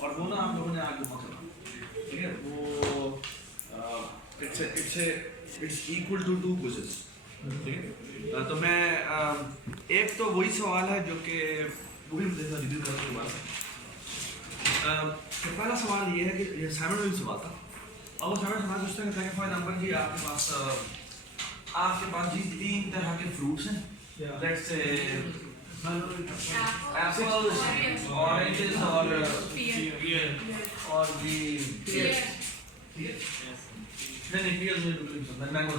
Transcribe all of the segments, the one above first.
और वो ना हम लोगों ने आज जमा करा, ठीक है, वो इट्स इक्वल टू 2 क्विज़ेस, ठीक है। तो मैं एक तो वही सवाल है जो कि वो भी मुझे रिव्यू करने के बाद तो पहला सवाल ये है कि ये असाइनमेंट में भी सवाल था, और वो असाइनमेंट सवाल पूछते हैं कि फॉर एग्जांपल जी आपके पास जी 3 तरह के फ्रूट्स हैं, लेट्स से एप्पल्स, ऑरेंजेस और दी नहीं पियर मुझे बिल्कुल नहीं पसंद, मैंगो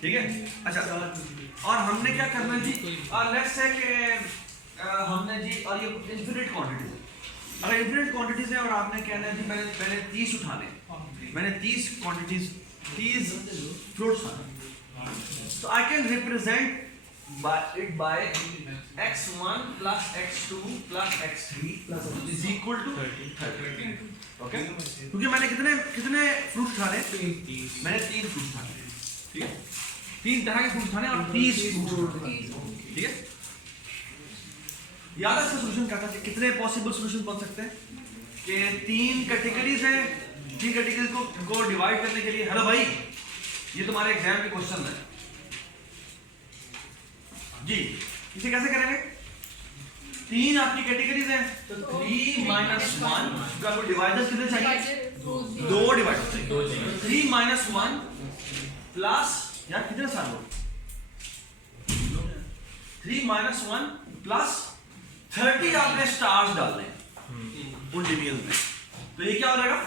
ठीक है। अच्छा, और हमने क्या करना है जी, और लेट्स से कि हमने जी, और ये इन्फिनिट क्वांटिटीज है, अगर इन्फिनिट क्वांटिटीज है और आपने कहना है जी मैंने 30 उठाने, मैंने 30 क्वांटिटीज 30 फ्रूट्स उठाने, तो I can represent by x1 plus x2 plus x3 is equal to 30, okay. क्योंकि मैंने कितने फ्रूट उठाने, मैंने 3 फ्रूट उठाने, ठीक है, 3 तरह के फ्रूट उठाने और 30 फ्रूट उठाने, ठीक है। याद है इसका सॉल्यूशन क्या था, कितने पॉसिबल सॉल्यूशन बन सकते हैं कि 3 कैटेगरीज हैं, 3 कैटेगरीज को डिवाइड करने के लिए, हेलो भाई ये तुम्हारे एग्जाम के क्वेश्चन है जी, इसे कैसे करेंगे, 3 आपकी कैटेगरीज हैं, तो 3 minus 1 आपको डिवाइडर्स कितने चाहिए, 2 डिवाइडर्स चाहिए, 3 minus 1 प्लस यार कितने सारे हो, 3 minus 1 प्लस 30 आपने स्टार्स डालने हैं उन डिवीजन में, तो ये क्या हो जाएगा,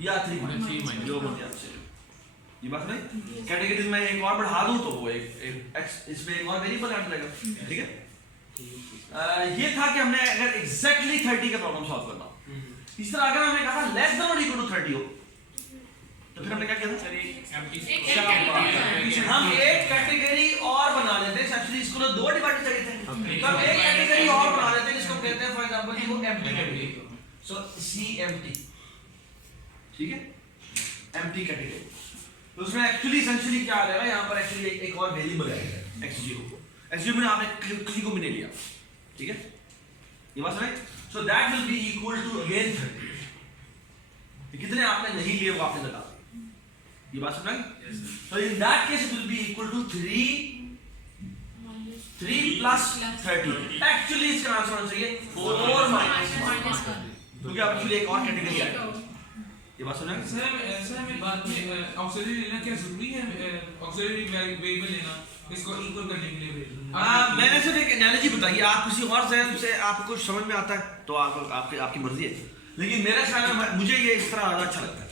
या 3 minus जो मर्जी आपसे, ये बात नहीं, कैटेगरीज में एक और बढ़ा दूं तो वो एक इसमें एक और वेरिएबल ऐड लगेगा, ठीक है। ये था कि हमने अगर एग्जैक्टली 30 का प्रॉब्लम सॉल्व करना, इस तरह अगर हमने कहा लेस देन और इक्वल टू 30 हो, तो फिर हमने क्या किया था, हम एक कैटेगरी और बना लेते हैं, एक्चुअली इसको तो 2 डिवाइड चाहिए थे, तो हम एक कैटेगरी और बना लेते हैं जिसको कहते हैं फॉर एग्जांपल वो एम्प्टी कैटेगरी, सो CMT, ठीक है, एम्प्टी कैटेगरी। तो उसमें एक्चुअली एसेंशियली क्या आ जाएगा, यहाँ पर एक्चुअली एक और वेरिएबल आएगा x0 में आपने किसी को भी नहीं लिया, ठीक है, ये बात समझ, so that will be equal to again 30, कितने आपने नहीं लिए वो आपने लगा, ये बात समझ, तो in that case it will be equal to 3 plus 30, actually इसका आंसर होना चाहिए 4 माइनस 1, क्योंकि अब एक्चुअली एक और कैटेगरी आएगी, ये बात समझ। सर मेरी बात में ऑक्सिलरी लेना क्या जरूरी है, ऑक्सिलरी वेरिएबल लेना इसको इक्वल करने के लिए, मैंने सिर्फ एक एनालॉजी बताई है, आप किसी और से आपको कुछ समझ में आता है तो आपकी मर्जी है, लेकिन मेरे ख्याल में मुझे ये इस तरह ज़्यादा अच्छा लगता है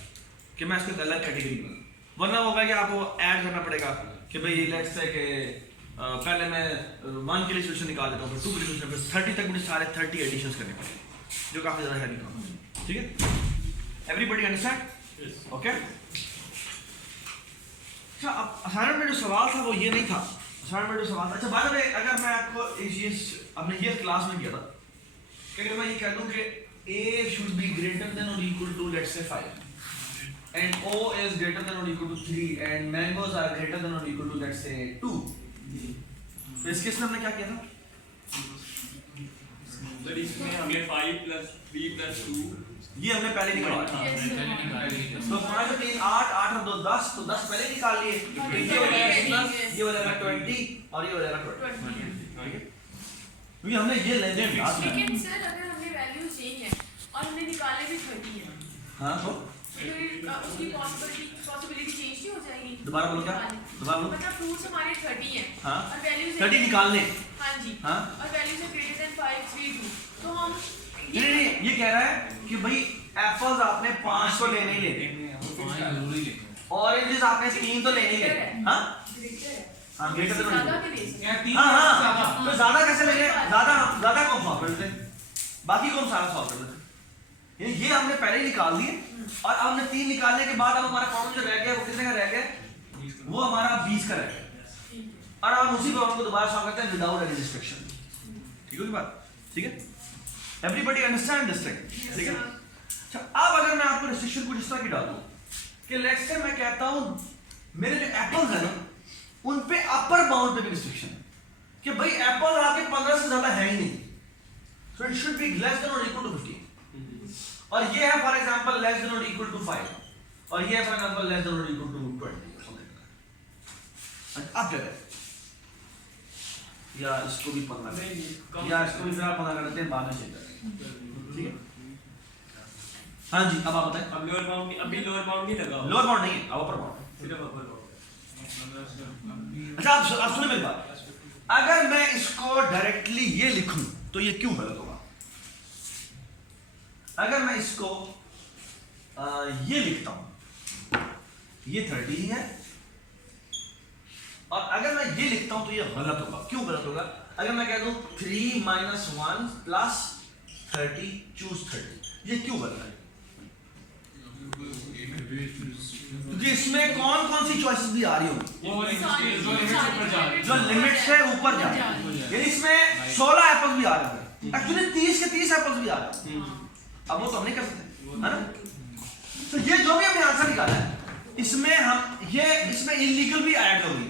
कि मैं इसको अलग कैटेगरी में, वरना होगा कि आपको ऐड करना पड़ेगा कि भाई लेट्स से कि पहले मैं 1 के लिए सोल्यूशन निकाल देता हूँ, फिर 2 के लिए सोल्यूशन, फिर 30 तक मुझे सारे 30 एडिशंस करने पड़ेंगे, जो काफ़ी ज़्यादा हैवी काम है, ठीक है। Everybody understand? Yes. Okay? अच्छा, अब असाइनमेंट में जो सवाल था वो ये नहीं था, असाइनमेंट में जो सवाल था, अच्छा बाद में अगर मैं आपको अपने ये क्लास में किया था कि अगर मैं ये कह दूं कि A should be greater than or equal to let's say 5 and O is greater than or equal to 3 and mangoes are greater than or equal to let's say 2, तो इस केस में हमने क्या किया था, तो इसमें हमने 5 plus 3 plus 2 ये हमने पहले निकाला था, तो 5 और 3 8 8 और 2 10, तो 10 पहले निकाल लिए, ये हो जाएगा 20 और ये हो जाएगा 20, क्योंकि हमने ये लेने में याद है, लेकिन सर अगर हमने वैल्यू सेम है और हमने निकाले भी 30 है, हां तो उसकी पॉसिबिलिटी चेंज नहीं हो जाएगी, दोबारा बोलो, क्या दोबारा बोलो, मतलब फ्रूट्स हमारे 30 है, हां और वैल्यू 30 निकालने, हां जी, हां, और वैल्यू से ग्रेटर देन 5 3 2, तो हम नहीं ये कह रहा है कि भाई एप्पल्स आपने 5 तो लेने ही लेने, ऑरेंजेस आपने 3 तो लेने ही लेने, हां हां ग्रेटर देन, हां तो ज्यादा कैसे लेंगे, ज्यादा कौन सॉल्व कर लेते, बाकी कौन सारा सॉल्व कर लेते, ये हमने पहले ही निकाल दिए, और अब हमने 3 निकालने के बाद अब हमारा प्रॉब्लम जो रह गया वो कितने का रह गया, वो हमारा 20 का रह गया, और हम उसी प्रॉब्लम को दोबारा सॉल्व करते हैं विदाउट एनी रिस्ट्रिक्शन, ठीक है बात, ठीक है, एवरीबडी अंडरस्टैंड दिस थिंग, ठीक है। अच्छा, अब अगर मैं आपको रिस्ट्रिक्शन कुछ इस तरह की डालूं कि लेट्स से मैं कहता हूं मेरे जो एप्पल्स है ना उन पे अपर बाउंड पे भी रिस्ट्रिक्शन है कि भाई एप्पल आपके 15 से ज्यादा है ही नहीं, so it should be less than or equal to 15. और ये है फॉर एग्जांपल लेस देन और इक्वल टू 5, और ये है फॉर एग्जांपल लेस देन और इक्वल टू 20. अब क्या करें, या इसको भी पता करें, या इसको भी फिर आप पता कर लेते हैं, बाद में चेक करें, ठीक है. हाँ जी, अब आप बताएं. अब लोअर बाउंड, अभी लोअर बाउंड नहीं लगा, लोअर बाउंड नहीं है, अब अपर बाउंड. सिर्फ अपर बाउंड. अच्छा आप सुनिए मेरी बात, अगर मैं इसको डायरेक्टली ये लिखूं तो ये क्यों गलत होगा. अगर मैं इसको ये लिखता हूं, ये 30 ही है, और अगर मैं ये लिखता हूं तो ये गलत होगा. क्यों गलत होगा? अगर मैं कह दूं 3 - 1 प्लस 30 चूज 30, ये क्यों गलत है? क्योंकि इसमें कौन कौन सी चॉइसेस भी आ रही होंगी, जो लिमिट से ऊपर जा रही है. यानी इसमें 16 एप्पल्स भी आ रहे हैं, एक्चुअली 30 के 30 एप्पल्स भी आ रहे हैं. अब वो तो हम नहीं कर सकते, है ना. तो ये जो भी हमने आंसर निकाला है, इसमें हम ये इसमें इलीगल भी ऐड होगी.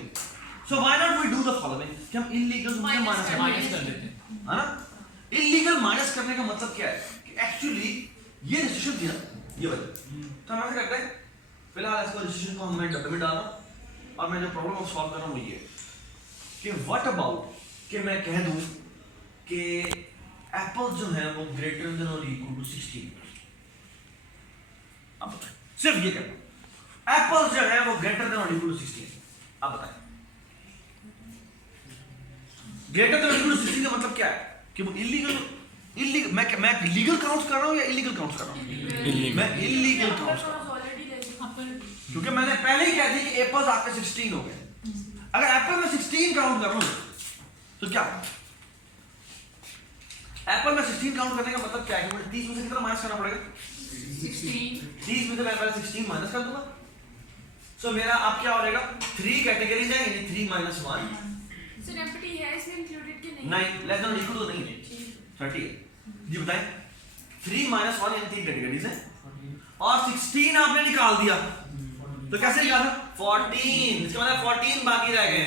So why not we do the following, कि हम इलीगल माइनस कर देते हैं, है ना. इलीगल माइनस करने का मतलब क्या है कि एक्चुअली ये रेस्ट्रिक्शन दिया, ये वाला, तो हम ऐसे करते हैं, फिलहाल इसको रेस्ट्रिक्शन को मैं डब्बे में डाल रहा हूं, और मैं जो प्रॉब्लम सॉल्व कर रहा हूं ये कि व्हाट अबाउट कि मैं कह दूं कि एप्पल जो है वो ग्रेटर देन और इक्वल टू 16. अब बताएं, सिर्फ ये कहना, एप्पल जो है वो ग्रेटर देन और इक्वल टू 16. अब बताएं, ग्रेटर देन और इक्वल टू 16 का मतलब क्या है कि वो इलीगल मैं लीगल काउंट कर रहा हूं या इलीगल काउंट कर रहा हूं? मैं इलीगल काउंट कर रहा हूं, क्योंकि मैंने पहले ही कह दी कि एप्पल्स आपके 16 हो गए. अगर एप्पल में 16 काउंट कर लूं तो क्या, एप्पल में 16 काउंट करने का मतलब क्या है कि मुझे 30 में से कितना माइनस करना पड़ेगा? 16. 30 में से मैं पहले 16 माइनस कर दूंगा. सो मेरा अब क्या हो जाएगा, 3 कैटेगरीज है, यानी 3 - 1. सर एम्प्टी है इसमें इंक्लूडेड कि नहीं? नहीं, लेस देन इक्वल तो नहीं है, 30 है. जी बताएं, 3 - 1 यानी 3 कैटेगरीज है, और 16 आपने निकाल दिया, तो कैसे निकाला? 14. इसका मतलब 14 बाकी रह गए.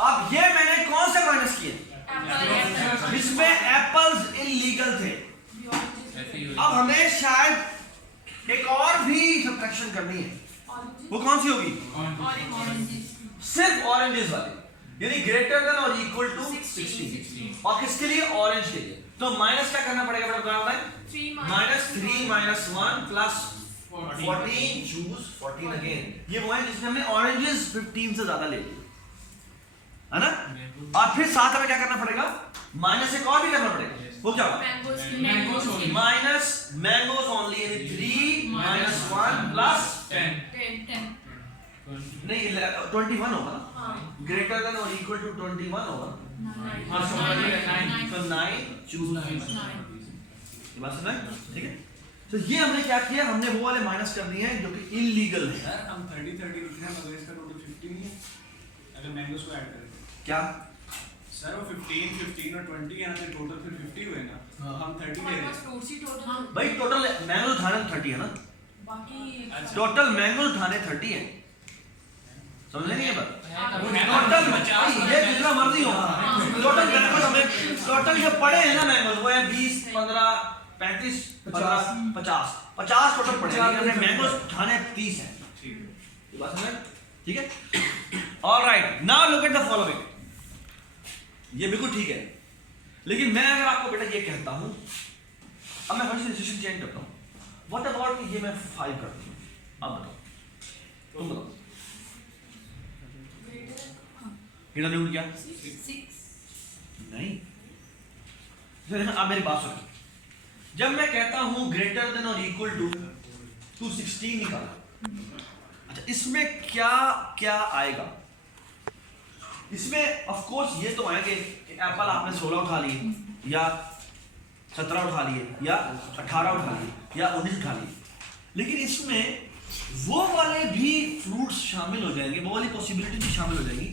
अब ये मैंने कौन से माइनस किए? इसमें एप्पल्स इलीगल थे. अब हमें शायद एक और भी सब्ट्रैक्शन करनी है, वो कौन सी होगी? सिर्फ ऑरेंजेस वाली, यानी ग्रेटर देन और इक्वल टू 16. और किसके लिए? ऑरेंज के लिए. तो माइनस क्या करना पड़ेगा बेटा, बताओ बताएं. -3 - 1 प्लस 14 चूज 14 अगेन. ये वो है जिसमें हमने ऑरेंजेस 15 से ज्यादा ले लिए, है ना. और फिर साथ में क्या करना पड़ेगा, माइनस एक और भी करना पड़ेगा. वो क्या होगा? माइनस मैंगोस ओनली, यानी 3 - 1 प्लस 10. नहीं 21 होगा ना, ग्रेटर देन और इक्वल टू 21 होगा. तो 9 चूज 9. ये बात समझ में? ठीक है. तो ये हमने क्या किया, हमने वो वाले माइनस कर दिए हैं जो कि इलीगल है. सर हम 30 लिख रहे हैं, मगर इसका टोटल 15 ही है अगर मैंगोस को ऐड करें. क्या सर वो 15 और 20 यहाँ से टोटल फिर 50 हुए ना. हम 30 ले रहे हैं भाई, टोटल मैंगो थाने 30 है ना, टोटल मैंगो थाने 30 है. समझे नहीं ये बात? टोटल ये जितना मर्जी हो, टोटल मैंगो हमें टोटल जो पड़े हैं ना मैंगो वो है 20 15 35 50 टोटल पड़े हैं, हमने मैंगो थाने 30 है. ठीक है. ये बात समझ? ठीक है. Alright, now look at the following. ये बिल्कुल ठीक है, लेकिन मैं अगर आपको बेटा ये कहता हूं, अब मैं थोड़ी सी डिसीजन चेंज करता हूं. व्हाट अबाउट ये मैं 5 कर दूं? अब बताओ, तुम बताओ. कितना नहीं क्या? 6. नहीं. अब मेरी बात सुनो, जब मैं कहता हूं ग्रेटर देन और इक्वल टू 16 निकाला, अच्छा इसमें क्या क्या आएगा? इसमें ऑफ कोर्स ये तो आएंगे कि एप्पल आपने 16 उठा लिए, या 17 उठा लिए, या 18 उठा लिए, या 19 उठा लिए. लेकिन इसमें वो वाले भी फ्रूट्स शामिल हो जाएंगे, वो वाली पॉसिबिलिटी भी शामिल हो जाएगी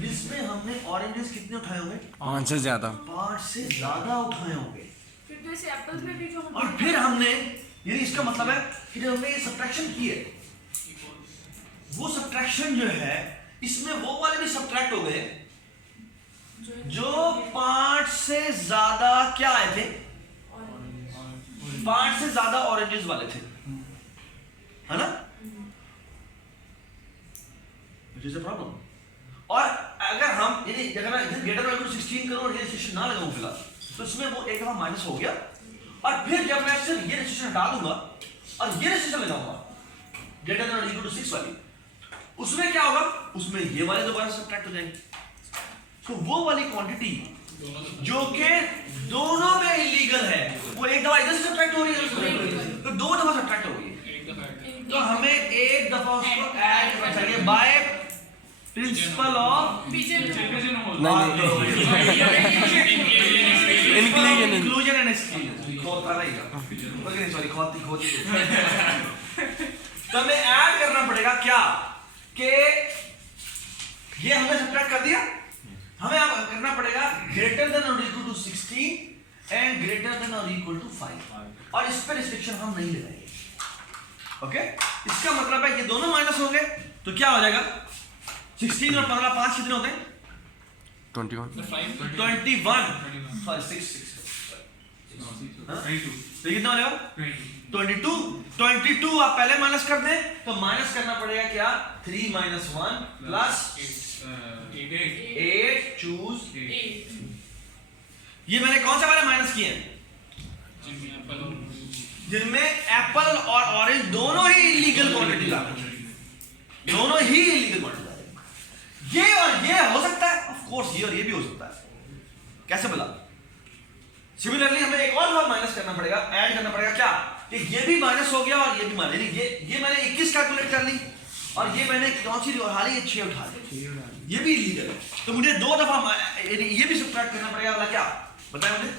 जिसमें हमने ऑरेंजेस कितने उठाए होंगे? 5 से ज्यादा. 5 से ज्यादा उठाए होंगे. फिर तो ऐसे एप्पल्स में भी जो हम और फिर हमने, यानी इसका मतलब है कि जब हमने ये सब्ट्रैक्शन की है, वो सब्ट्रैक्शन जो है इसमें वो वाले भी सब्ट्रैक्ट हो गए जो 5 से ज्यादा क्या आए थे? 5 से ज्यादा ऑरेंजेस वाले थे, है ना? Which is a problem. और अगर हम यदि ग्रेटर इक्वल टू 16 करूं और ये रेस्ट्रिक्शन ना लगाऊं फिलहाल, तो इसमें वो एक दफा माइनस हो गया, और फिर जब मैं सिर्फ ये रेस्ट्रिक्शन हटा दूंगा और ये रेस्ट्रिक्शन लगाऊंगा ग्रेटर देन इक्वल टू 6 वाली, उसमें क्या होगा? उसमें ये वाले दोबारा सब्ट्रैक्ट हो जाएंगे। तो वो वाली क्वांटिटी जो कि दोनों में इलीगल है, वो एक दफा इधर से सब्ट्रैक्ट हो रही है, तो दो दफा सब्ट्रैक्ट हो गई है। तो हमें एक दफा उसको ऐड करना चाहिए by principle of inclusion and exclusion. खोता रहेगा, ओके सॉरी, खोती तो हमें ऐड करना पड़ेगा क्या कि ये हमने सब्ट्रैक्ट कर दिया, हमें अब करना पड़ेगा ग्रेटर देन और equal to 16 and greater than और इक्वल टू 5, और इस पर रिस्ट्रिक्शन हम नहीं लगाएंगे। ओके, इसका मतलब है ये दोनों माइनस होंगे, तो क्या हो जाएगा? 16 और 15 5 कितने होते हैं? 21 सॉरी 6 तो कितना हो जाएगा? 22 आप पहले माइनस कर दें, तो माइनस करना पड़ेगा क्या? 3 - 1 प्लस 8 चूज। ये मैंने कौन सा वाले माइनस किए हैं? जिनमें एप्पल और ऑरेंज दोनों ही इलीगल क्वांटिटी ला रहे हैं, दोनों ही इलीगल क्वांटिटी ला रहे हैं। ये और ये हो सकता है, ऑफ कोर्स ये और ये भी हो सकता है। कैसे बोला? सिमिलरली हमें एक और बार माइनस करना पड़ेगा, ऐड करना पड़ेगा क्या कि ये भी माइनस हो गया और ये भी माइनस, ये मैंने 21 कैलकुलेट कर ली और ये मैंने कौन सी उठा ली? 6 उठा ली, ये भी इलीगल है। तो मुझे दो दफा ये भी सब्ट्रैक्ट करना पड़ेगा वाला, क्या बताएं मुझे?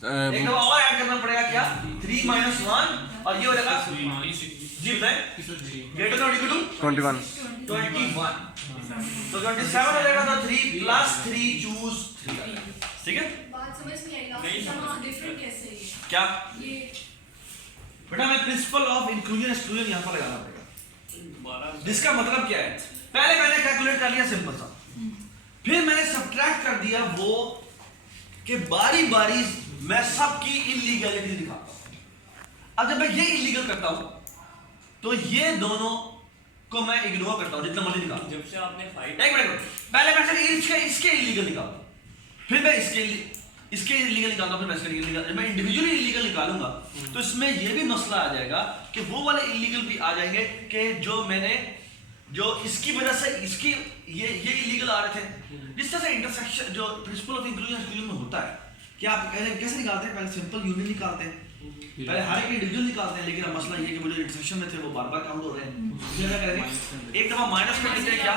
एक दफा और ऐड करना पड़ेगा क्या? 3 - 1 और ये हो जाएगा जी बताएं ग्रेटर देन और इक्वल टू 21 तो 27 हो जाएगा। तो 3 + 3 चूज 3, ठीक है? बात समझ नहीं आई, लास्ट डिफरेंट कैसे है क्या ये? बेटा मैं प्रिंसिपल ऑफ इंक्लूजन एक्सक्लूजन यहां पर लगाना पड़ेगा, जिसका मतलब क्या है? पहले मैंने कैलकुलेट कर लिया सिंपल सा, फिर मैंने सब्ट्रैक्ट कर दिया वो कि बारी बारी मैं सबकी इलीगलिटी दिखाता हूं। अब जब मैं ये इलीगल करता हूं तो ये दोनों को मैं इग्नोर करता हूं, जितना मर्जी निकाल। जब से आपने फाइट एक मिनट पहले मैं इसके इलीगल निकालता हूं, फिर मैं इसके इलीगल निकालता हूं, फिर मैं इसके इलीगल निकालता हूं। मैं इंडिविजुअली इलीगल निकालूंगा तो इसमें ये भी मसला आ जाएगा कि वो वाले इलीगल भी आ जाएंगे कि जो इसकी वजह से इसकी ये इलीगल आ रहे थे। जिस तरह से इंटरसेक्शन जो प्रिंसिपल ऑफ इंक्लूजन एक्सक्लूजन में होता है कि आप कैसे निकालते हैं? पहले सिंपल यूनियन निकालते हैं, पहले हर एक इंडिविजुअल निकालते हैं, लेकिन अब मसला ये है कि वो जो इंटरसेक्शन में थे वो बार-बार काउंट हो रहे हैं। फिर क्या करेंगे? एक दफा माइनस कर देते हैं क्या,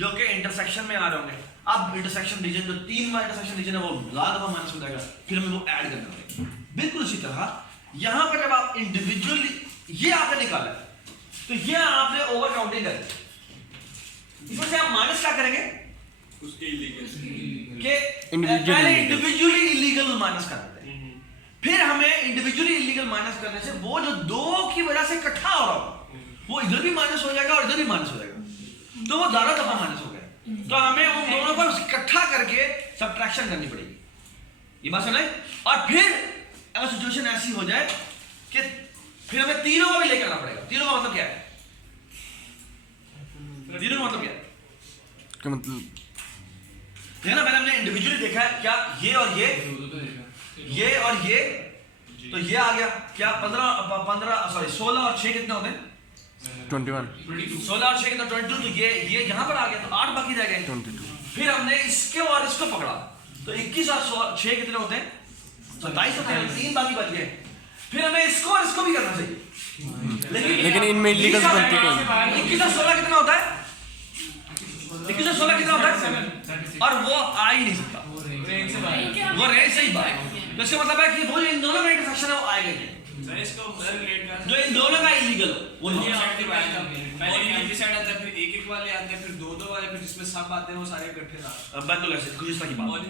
जो कि इंटरसेक्शन में आ रहे होंगे। अब इंटरसेक्शन रीजन जो 3 वाला इंटरसेक्शन रीजन है वो ज्यादा दफा माइनस हो जाएगा, फिर हमें वो ऐड करना पड़ेगा। बिल्कुल इसी तरह यहाँ पर जब आप इंडिविजुअली ये आपने निकाला तो ये आपने ओवर काउंटिंग कर दी, इसमें से आप माइनस क्या करेंगे? उसके इलीगल कि पहले इंडिविजुअली इलीगल माइनस कर देते हैं, फिर हमें इंडिविजुअली इलीगल माइनस करने से वो जो दो की वजह से इकट्ठा हो रहा होगा वो इधर भी माइनस हो जाएगा और इधर भी माइनस हो जाएगा, तो वो ज्यादा दफा माइनस हो गया। तो हमें उन दोनों को इकट्ठा करके सब्ट्रैक्शन करनी पड़ेगी, ये बात सुनाई। और फिर अगर सिचुएशन ऐसी हो जाए कि फिर हमें तीनों को भी लेकर आना पड़ेगा। तीनों का मतलब क्या है? तीनों का मतलब क्या है? क्या मतलब? देखा ना, पहले हमने इंडिविजुअली देखा है क्या, ये और ये और ये, तो ये आ गया क्या 16 और 6 कितने होते हैं? 21 16 और 6 कितना 22, तो ये यहाँ पर आ गया तो 8 बाकी रह गए। 22 फिर हमने इसके और इसको पकड़ा तो 21 और 6 कितने होते हैं? 27 होते हैं, 3 बाकी बच गए। फिर हमें इसको और इसको भी करना चाहिए, लेकिन इनमें इलीगल बनती कोई 21 और 16 कितना होता है? 21 और 16 कितना होता है? और वो आ ही नहीं सकता, वो रेंज से ही बाहर। तो इसका मतलब है कि वो जो इन दोनों का इंटरसेक्शन है वो आएगा नहीं, जो इन दोनों का इलीगल वो नहीं। फिर एक वाले आते हैं, फिर दो वाले, फिर जिसमें सब आते हैं वो सारे इकट्ठे ना। बिल्कुल ऐसे कुछ इस तरह की बात,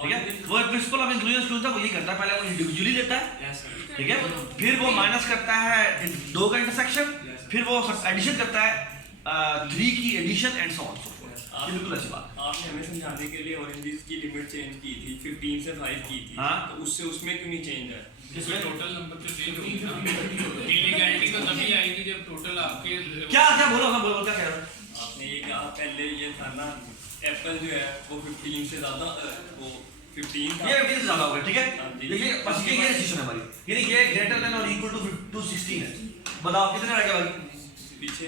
ठीक है? वो प्रिंसिपल ऑफ इंक्लूजन एक्सक्लूजन वो ये करता है, पहले वो इंडिविजुअली लेता है, ठीक है, फिर वो माइनस करता है दो का इंटरसेक्शन, फिर वो एडिशन करता है 3 की addition and so on so forth. ये बिल्कुल अच्छी बात आपने हमें समझाने के लिए ऑरेंजेस की लिमिट चेंज की थी 15 से 5 की थी हाँ। तो उससे उसमें क्यों नहीं चेंज है इसमें टोटल नंबर तो चेंज होगी इलीगैलिटी तो तभी आएगी जब टोटल आपके क्या क्या बोलो क्या कह रहे हो आपने ये कहा पहले ये था ना एप्पल जो है वो 15 से ज्यादा वो 15 था ये 15 से ज्यादा होगा ठीक है हाँ जी। देखिए बस ये डिसीजन है हमारी यानी ये ग्रेटर देन और इक्वल टू 16 है बताओ कितने रह गए भाई पीछे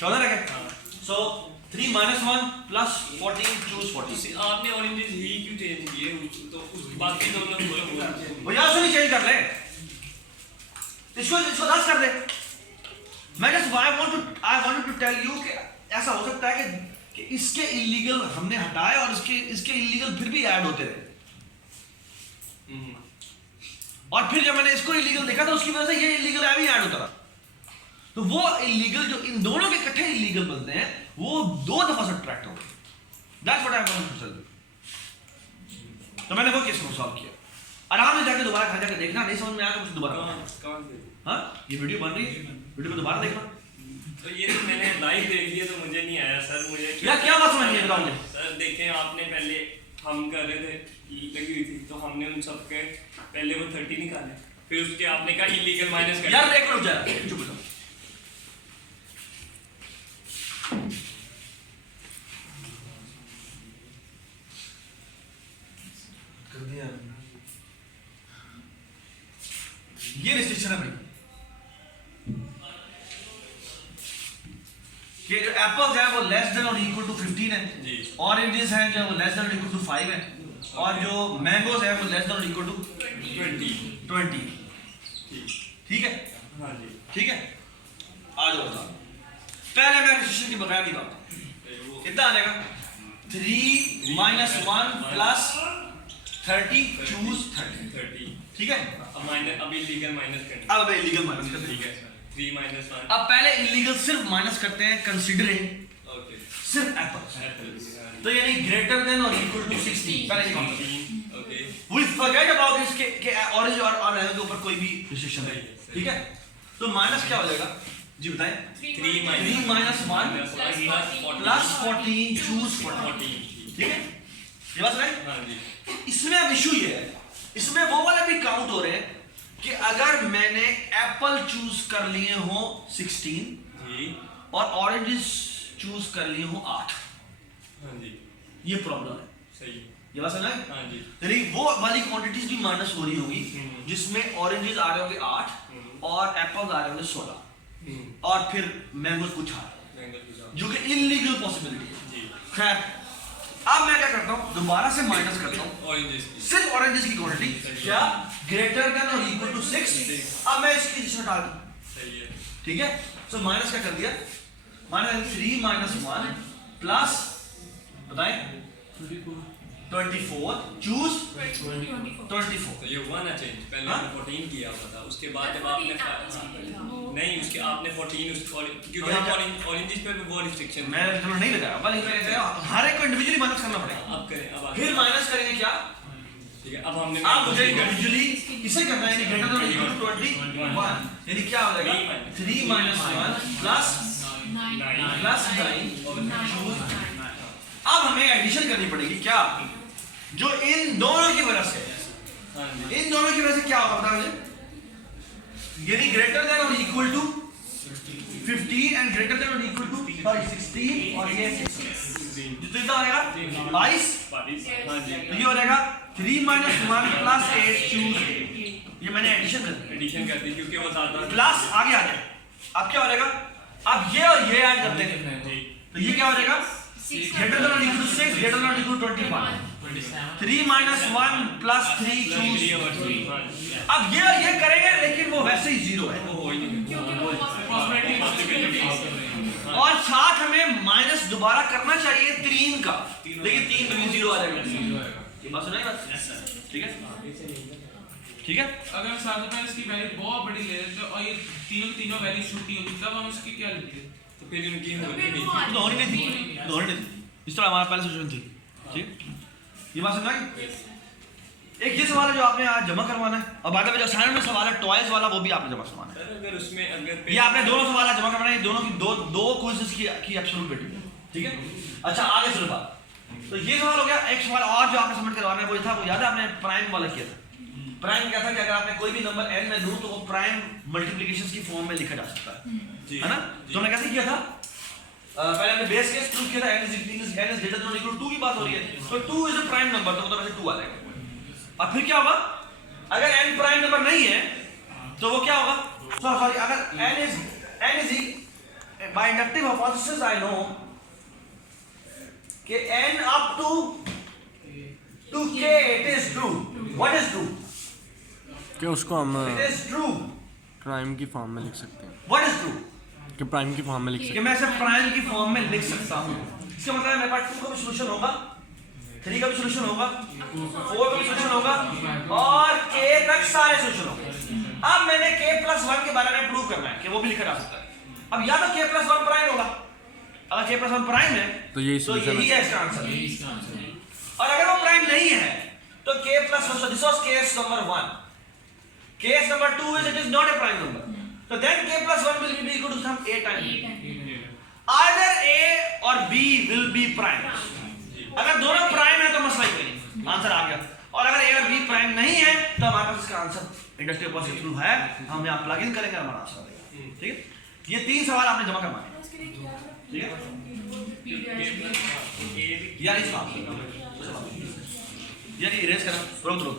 14 रह गए हाँ। सो 3 - 1 + 14 choose 40 आपने ऑरेंजेस ही क्यों चेंज किए तो उस बाकी दोनों को वो यहाँ से भी चेंज कर ले इसको 10 कर दे मैं just I wanted to tell you कि ऐसा हो सकता है कि इसके इलीगल हमने हटाए और इसके इलीगल फिर भी ऐड होते रहे और फिर जब मैंने इसको इलीगल देखा तो उसकी वजह से ये इलीगल भी ऐड होता रहा तो वो इलीगल जो इन दोनों के इकट्ठे इलीगल बनते हैं वो 2 दफा सब्ट्रैक्ट हो गए that's what I want to tell you तो मैंने वो केस को सॉल्व किया आराम से जाके दोबारा घर जाके देखना नहीं समझ में आया तो मुझे दोबारा कौन से हाँ ये वीडियो बन रही है वीडियो को दोबारा देखना तो ये तो मैंने लाइव देख लिया तो मुझे नहीं आया सर मुझे यार क्या बात समझ नहीं है बताओ मुझे सर देखें आपने पहले हम कर रहे थे लगी हुई थी तो हमने उन सब के पहले वो 30 निकाले फिर उसके आपने कहा इलीगल माइनस कर यार एक मिनट जा चुप हो जाओ कर दिया ये रिस्ट्रिक्शन है भाई कि जो एप्पल्स है वो लेस देन और इक्वल टू 15 है जी। ऑरेंजेस हैं जो लेस देन और इक्वल टू 5 है और जो मैंगोज है वो लेस देन और इक्वल टू 20 ठीक है हाँ जी ठीक है आ जाओ बताओ पहले मैं रिस्ट्रिक्शन की बगैर नहीं करता कितना आ जाएगा 3 - 1 + 30 choose 30 30 ठीक है अब माइनस अब इलीगल माइनस करना अब मैं इलीगल माइनस करते ठीक हैं है 3 - 1 अब पहले इलीगल सिर्फ माइनस करते हैं कंसीडरिंग ओके सिर्फ एप्पल्स तो यानी ग्रेटर देन और इक्वल टू 16 पहले ये count okay we forget about इसके के ऑरेंज और मैंगो के ऊपर कोई भी रिस्ट्रिक्शन नहीं ठीक है तो माइनस क्या हो जाएगा जी बताएं 3 - 3 - 1 + 14 choose 14 ठीक है ये बात है हाँ जी इसमें अब इशू ये है इसमें वो वाले भी काउंट हो रहे हैं कि अगर मैंने एप्पल चूज कर लिए हो 16 जी और ऑरेंजेस चूज कर लिए हो 8 हाँ जी ये प्रॉब्लम है सही है ये बात समझ हाँ जी यानी वो वाली क्वांटिटीज भी माइनस हो रही होंगी जिसमें ऑरेंजेस आ रहे होंगे 8 और एप्पल्स आ रहे होंगे 16 और फिर मैंगोज कुछ आ रहे मैंगो की जो कि इलीगल पॉसिबिलिटी है जी खैर अब मैं क्या करता हूँ दोबारा से माइनस करता हूँ ऑरेंजेस की सिर्फ ऑरेंजेस की क्वांटिटी क्या ग्रेटर देन और इक्वल टू 6 अब मैं इसकी डिसीजन डाल दूं सही है ठीक है सो माइनस क्या कर दिया माइनस 3 - 1 प्लस बताएं 24 चूज 24 तो ये हुआ ना चेंज पहले हाँ? हमने 14 किया हुआ था उसके बाद जब आपने नहीं उसके आपने 14 क्योंकि वही आप क्या? ऑरेंजेस पे भी वो रिस्ट्रिक्शन मैं चलो नहीं लगाया बल्कि मैं कहता हूं, हर एक को इंडिविजुअली माइनस करना पड़ेगा अब करें अब आगे। फिर माइनस करेंगे क्या ठीक है अब हमने आप मुझे इंडिविजुअली इसे करना है यानी ग्रेटर देन इक्वल टू 21 यानी क्या हो जाएगा 3 - 1 प्लस 9 अब हमें एडिशन करनी पड़ेगी क्या जो इन दोनों की वजह से हाँ जी इन दोनों की वजह से क्या होगा बता मुझे यानी ग्रेटर देन और equal to 15 and greater than और इक्वल टू 16 और ये 16 कितना हो जाएगा 22 हाँ जी तो ये हो जाएगा 3 - 1 + 8 choose 8 ये मैंने एडिशन कर दी एडिशन कर दी क्योंकि वो ज्यादा प्लस आगे आ जाए अब क्या हो जाएगा अब ये और ये ऐड करते हैं तो ये क्या हो जाएगा ग्रेटर देन और इक्वल टू 6 ग्रेटर देन और इक्वल टू 21 3 - 1 + 3 choose अब ये और ये करेंगे लेकिन वो वैसे ही 0 है वो हो ही नहीं और साथ हमें माइनस दोबारा करना चाहिए 3 का लेकिन 3 में भी 0 आ जाएगा ये बात सुनाई बात ठीक है ठीक है अगर हम साथ में इसकी वैल्यू बहुत बड़ी ले लेते और ये तीनों वैल्यू छुट्टी होगी तब हम उसकी क्या लेते तो फिर इनकी होनी नहीं थी दोहरी नहीं थी दोहरी नहीं थी इस तरह हमारा पहले सिचुएशन थी ठीक ये बात समझ आई एक ये सवाल है जो आपने आज जमा करवाना है और बाद में जो असाइनमेंट में सवाल है टॉयज वाला वो भी आपने जमा करवाना है सर अगर उसमें अगर ये आपने दोनों सवाल जमा करवाना है दोनों की दो क्विज़ेस की एब्सोल्यूट बेटी ठीक है, अच्छा आगे सुनो बात। तो ये सवाल हो गया। एक सवाल और जो आपने सबमिट करवाना है वो था, वो याद है आपने प्राइम वाला किया था। प्राइम क्या था कि अगर आपने कोई भी नंबर n में दूं तो वो प्राइम मल्टीप्लिकेशन की फॉर्म में लिखा जा सकता है ना। तो हमने कैसे किया था, पहले हमने बेस केस प्रूव किया था n is greater than or equal to 2 की बात हो रही है, तो 2 इज अ प्राइम नंबर, तो मतलब ऐसे 2 आ जाएगा। और फिर क्या होगा, अगर n प्राइम नंबर नहीं है तो वो क्या होगा, सॉरी अगर n is by inductive hypothesis I know कि n up to k it is true. What is true? कि उसको हम It is true. प्राइम की फॉर्म में लिख सकते हैं, What is true? कि प्राइम की फॉर्म में लिख सकते कि मैं इसे प्राइम की फॉर्म में लिख सकता हूँ। इसका मतलब है मेरे पास 2 का भी सॉल्यूशन होगा, 3 का भी सॉल्यूशन होगा, 4 का भी सॉल्यूशन होगा और k तक सारे सॉल्यूशन होंगे। अब मैंने k+1 के बारे में प्रूव करना है कि वो भी लिखा जा सकता है। अब या तो k+1 प्राइम होगा, अगर k+1 प्राइम है तो यही solution यही है इसका आंसर। और अगर वो प्राइम नहीं है तो k+1, so this was case number 1. Case number 2 is it is not a prime number. So then k+1 will be equal to some a times b. Either a or b will be prime. अगर दोनों prime है तो मसला ही नहीं, answer आ गया। और अगर a और b प्राइम नहीं है तो हमारे पास इसका आंसर इंडक्टिव पॉजिटिव थ्रू है, हम यहाँ प्लग इन करेंगे, हमारा आंसर आएगा। ठीक है, ये 3 सवाल आपने जमा करवाए। ठीक है यार, इस बात यार इरेज करो, रोक।